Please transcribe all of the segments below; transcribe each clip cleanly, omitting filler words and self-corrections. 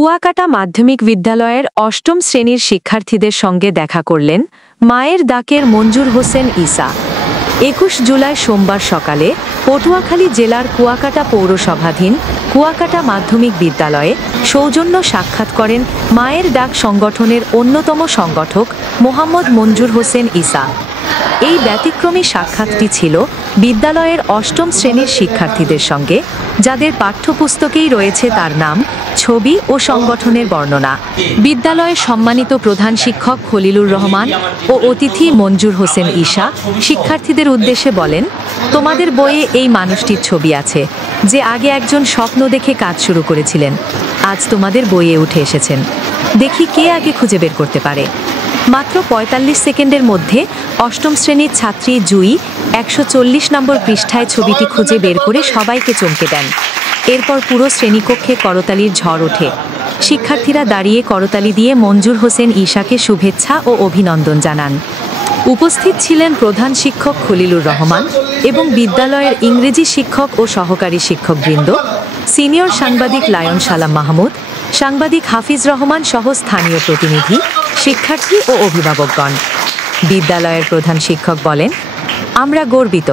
কুয়াকাটা মাধ্যমিক বিদ্যালয়ের অষ্টম শ্রেণীর শিক্ষার্থীদের সঙ্গে দেখা করলেন মায়ের ডাকের মঞ্জুর হোসেন ঈসা। ২১ জুলাই সোমবার সকালে পটুয়াখালী জেলার কুয়াকাটা পৌরসভাধীন কুয়াকাটা মাধ্যমিক বিদ্যালয়ে সৌজন্য সাক্ষাৎ করেন মায়ের ডাক সংগঠনের অন্যতম সংগঠক মোহাম্মদ মঞ্জুর হোসেন ঈসা। এই ব্যতিক্রমী সাক্ষাৎটি ছিল বিদ্যালয়ের অষ্টম শ্রেণীর শিক্ষার্থীদের সঙ্গে, যাদের পাঠ্যপুস্তকেই রয়েছে তার নাম, ছবি ও সংগঠনের বর্ণনা। বিদ্যালয়ের সম্মানিত প্রধান শিক্ষক খলিলুর রহমান ও অতিথি মঞ্জুর হোসেন ঈসা শিক্ষার্থীদের উদ্দেশ্যে বলেন, তোমাদের বইয়ে এই মানুষটির ছবি আছে, যে আগে একজন স্বপ্ন দেখে কাজ শুরু করেছিলেন, আজ তোমাদের বইয়ে উঠে এসেছেন। দেখি কে আগে খুঁজে বের করতে পারে। মাত্র ৪৫ সেকেন্ডের মধ্যে অষ্টম শ্রেণীর ছাত্রী জুই ১৪০ নম্বর পৃষ্ঠায় ছবিটি খুঁজে বের করে সবাইকে চমকে দেন। এরপর পুরো শ্রেণীকক্ষে করতালির ঝড় ওঠে। শিক্ষার্থীরা দাঁড়িয়ে করতালি দিয়ে মঞ্জুর হোসেন ঈসাকে শুভেচ্ছা ও অভিনন্দন জানান। উপস্থিত ছিলেন প্রধান শিক্ষক খলিলুর রহমান এবং বিদ্যালয়ের ইংরেজি শিক্ষক ও সহকারী শিক্ষকবৃন্দ, সিনিয়র সাংবাদিক লায়ন সালাম মাহমুদ, সাংবাদিক হাফিজ রহমান সহ স্থানীয় প্রতিনিধি, শিক্ষার্থী ও অভিভাবকগণ। বিদ্যালয়ের প্রধান শিক্ষক বলেন, আমরা গর্বিত,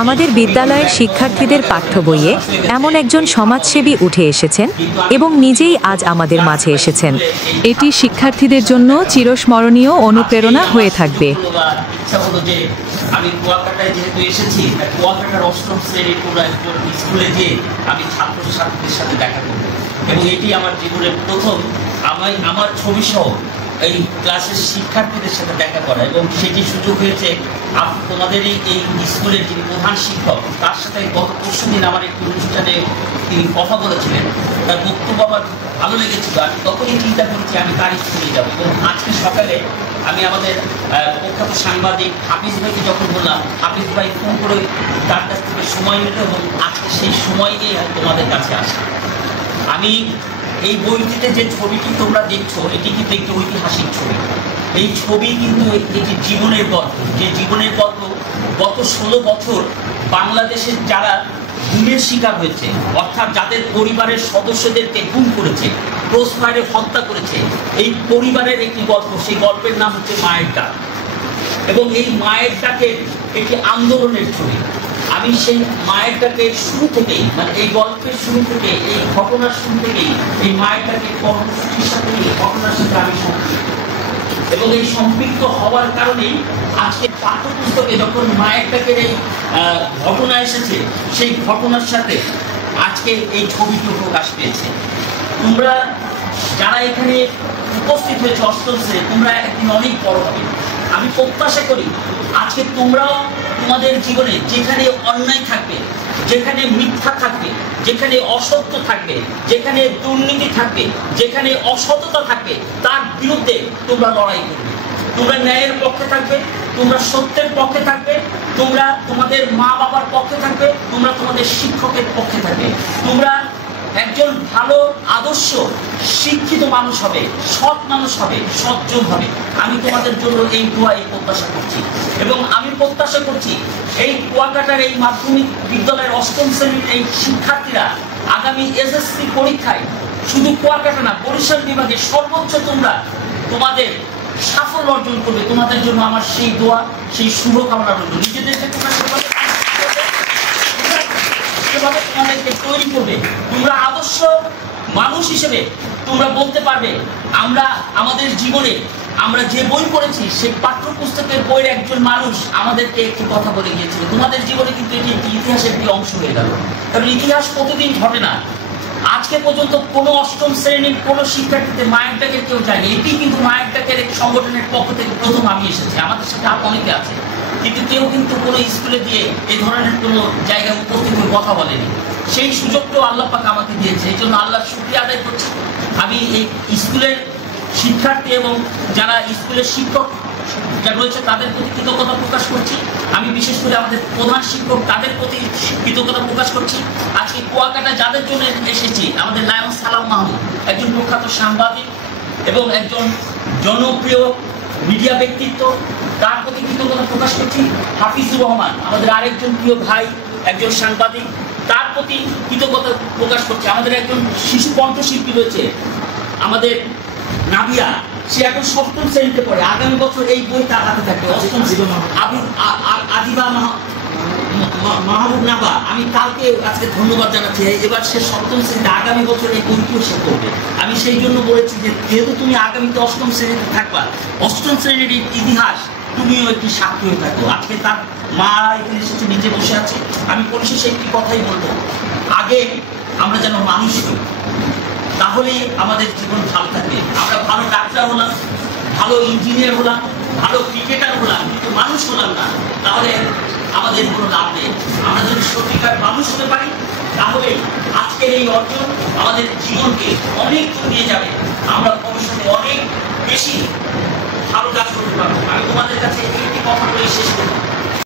আমাদের বিদ্যালয়ের শিক্ষার্থীদের পাঠ্য বইয়ে এমন একজন সমাজসেবী উঠে এসেছেন এবং নিজেই আজ আমাদের মাঝে এসেছেন। এটি শিক্ষার্থীদের জন্য চিরস্মরণীয় অনুপ্রেরণা হয়ে থাকবে। আমি কুয়াকাটায় যেহেতু এসেছি, কুয়াকাটার অষ্টম শ্রেণীর কোনো একজন স্কুলে গিয়ে আমি ছাত্রছাত্রীদের সাথে দেখা করব, এবং এটি আমার জীবনের প্রথম আমার ছবি সহ এই ক্লাসের শিক্ষার্থীদের সাথে দেখা করা, এবং সেটি সুযোগ হয়েছে তোমাদেরই এই স্কুলের যিনি প্রধান শিক্ষক, তার সাথে গত পরশু দিন আমার একটি অনুষ্ঠানে তিনি কথা বলেছিলেন। তার বক্তব্য আমার ভালো লেগেছিল। আমি তখনই চিন্তা করেছি আমি তার স্কুলে যাব, এবং আজকে সকালে আমি আমাদের প্রখ্যাত সাংবাদিক হাফিজ ভাইকে যখন বললাম, হাফিজ ভাই ফোন করে তার কাছ থেকে সময় নিল, এবং আজকে সেই সময় নিয়ে তোমাদের কাছে আসা। আমি এই বইটিতে যে ছবিটি তোমরা দেখছো, এটি কিন্তু একটি ঐতিহাসিক ছবি। এই ছবি কিন্তু এটি জীবনের গল্প, যে জীবনের গল্প গত ১৬ বছর বাংলাদেশের যারা গুমের শিকার হয়েছে, অর্থাৎ যাদের পরিবারের সদস্যদেরকে গুম করেছে, ক্রস ফায়ারে হত্যা করেছে, এই পরিবারের একটি গল্প। সেই গল্পের নাম হচ্ছে মায়ের ডাক, এবং এই মায়ের ডাকের একটি আন্দোলনের ছবি। আমি সেই মায়ের ডাকের শুরু থেকেই, মানে এই গল্পের শুরু থেকে, এই ঘটনার শুরু থেকেই এই মায়ের ডাকের কর্মসূচির সাথে, এই ঘটনার সাথে আমি সম্পৃক্ত, এবং এই সম্পৃক্ত হওয়ার কারণেই আজকে পাঠ্যপুস্তকে যখন মায়ের ডাকের এই ঘটনা এসেছে, সেই ঘটনার সাথে আজকে এই ছবিটি প্রকাশ পেয়েছে। তোমরা যারা এখানে উপস্থিত হয়েছে অষ্টম শ্রেণী, তোমরা একদিন অনেক বড় হবে। আমি প্রত্যাশা করি আজকে তোমরাও তোমাদের জীবনে যেখানে অন্যায় থাকবে, যেখানে মিথ্যা থাকবে, যেখানে অসত্য থাকবে, যেখানে দুর্নীতি থাকবে, যেখানে অসততা থাকবে, তার বিরুদ্ধে তোমরা লড়াই করবে। তোমরা ন্যায়ের পক্ষে থাকবে, তোমরা সত্যের পক্ষে থাকবে, তোমরা তোমাদের মা বাবার পক্ষে থাকবে, তোমরা তোমাদের শিক্ষকের পক্ষে থাকবে। তোমরা একজন ভালো আদর্শ শিক্ষিত মানুষ হবে, সৎ মানুষ হবে, সজ্জন হবে। আমি তোমাদের জন্য এই দোয়া, এই প্রত্যাশা করছি, এবং আমি প্রত্যাশা করছি এই কুয়াকাটার এই মাধ্যমিক বিদ্যালয়ের অষ্টম শ্রেণীর এই শিক্ষার্থীরা আগামী এসএসসি পরীক্ষায় শুধু কুয়াকাটা না, বরিশাল বিভাগে সর্বোচ্চ তোমরা তোমাদের সাফল্য অর্জন করবে। তোমাদের জন্য আমার সেই দোয়া, সেই শুভকামনা রইল। নিজেদেরকে তোমাদেরকে তৈরি করবে, তোমরা আদর্শ মানুষ হিসেবে তোমরা বলতে পারবে, আমরা আমাদের জীবনে আমরা যে বই পড়েছি, সেই পাঠ্যপুস্তকের বইয়ের একজন মানুষ আমাদেরকে একটি কথা বলে গিয়েছিল। তোমাদের জীবনে কিন্তু এটি একটি ইতিহাসের একটি অংশ হয়ে গেল, কারণ ইতিহাস প্রতিদিন ঘটে না। আজকে পর্যন্ত কোনো অষ্টম শ্রেণীর কোনো শিক্ষার্থীতে মায়ের ডাকের কেউ যায়নি। এটি কিন্তু মায়ের ডাকের এক সংগঠনের পক্ষ থেকে প্রথম আমি এসেছি। আমাদের সাথে আর অনেকে আছে, কিন্তু কেউ কিন্তু কোনো স্কুলে দিয়ে এই ধরনের কোনো জায়গায় উপস্থিত হয়ে কথা বলেনি। সেই সুযোগটাও আল্লাহ পাক আমাকে দিয়েছে, এই জন্য আল্লাহর শুকরিয়া আদায় করছি। আমি এই স্কুলের শিক্ষার্থী এবং যারা স্কুলের শিক্ষক যারা রয়েছে তাদের প্রতি কৃতজ্ঞতা প্রকাশ করছি। আমি বিশেষ করে আমাদের প্রধান শিক্ষক, তাদের প্রতি কৃতজ্ঞতা প্রকাশ করছি। আজকে কুয়াকাটা যাদের জন্য এসেছি, আমাদের লায়ন সালাম মাহমুদ একজন প্রখ্যাত সাংবাদিক এবং একজন জনপ্রিয় মিডিয়া ব্যক্তিত্ব, তার প্রতি কৃতজ্ঞতা প্রকাশ করছি। হাফিজুর রহমান আমাদের আরেকজন প্রিয় ভাই, একজন সাংবাদিক, তার প্রতি কৃতজ্ঞতা প্রকাশ করছি। আমাদের একজন শিশু কণ্ঠশিল্পী রয়েছে আমাদের নাবিয়া, সে এখন 7ম শ্রেণীতে পড়ে। আগামী বছর এই বই তার হাতে থাকবে, অষ্টম শ্রেণী। আজিবা মাহবুব নাবা, আমি কালকে আজকে ধন্যবাদ জানাচ্ছি। এবার সে 7ম শ্রেণীতে, আগামী বছর এই বইটিও সে করবে। আমি সেই জন্য বলেছি যে যেহেতু তুমি আগামীতে 8ম শ্রেণীতে থাকবা, 8ম শ্রেণীর ইতিহাস তুমিও একটি সাক্ষী হয়ে থাকো। আজকে তার মা এখানে এসেছে, নিজে বসে আছে। আমি পরিশেষে একটি কথাই বলবো, আগে আমরা যেন মানুষ হই, তাহলেই আমাদের জীবন ভালো থাকবে। আমরা ভালো ডাক্তার হলাম, ভালো ইঞ্জিনিয়ার হলাম, ভালো ক্রিকেটার হলাম, কিন্তু মানুষ হলাম না, তাহলে আমাদের কোনো লাভ নেই। আমরা যদি সত্যিকার মানুষ হতে পারি, তাহলে আজকের এই অর্জন আমাদের জীবনকে অনেক দূর নিয়ে যাবে। আমরা ভবিষ্যতে অনেক বেশি ভালো কাজ করতে পারবো। আমি তোমাদের কাছে একটি কথা বলে শেষ করবো।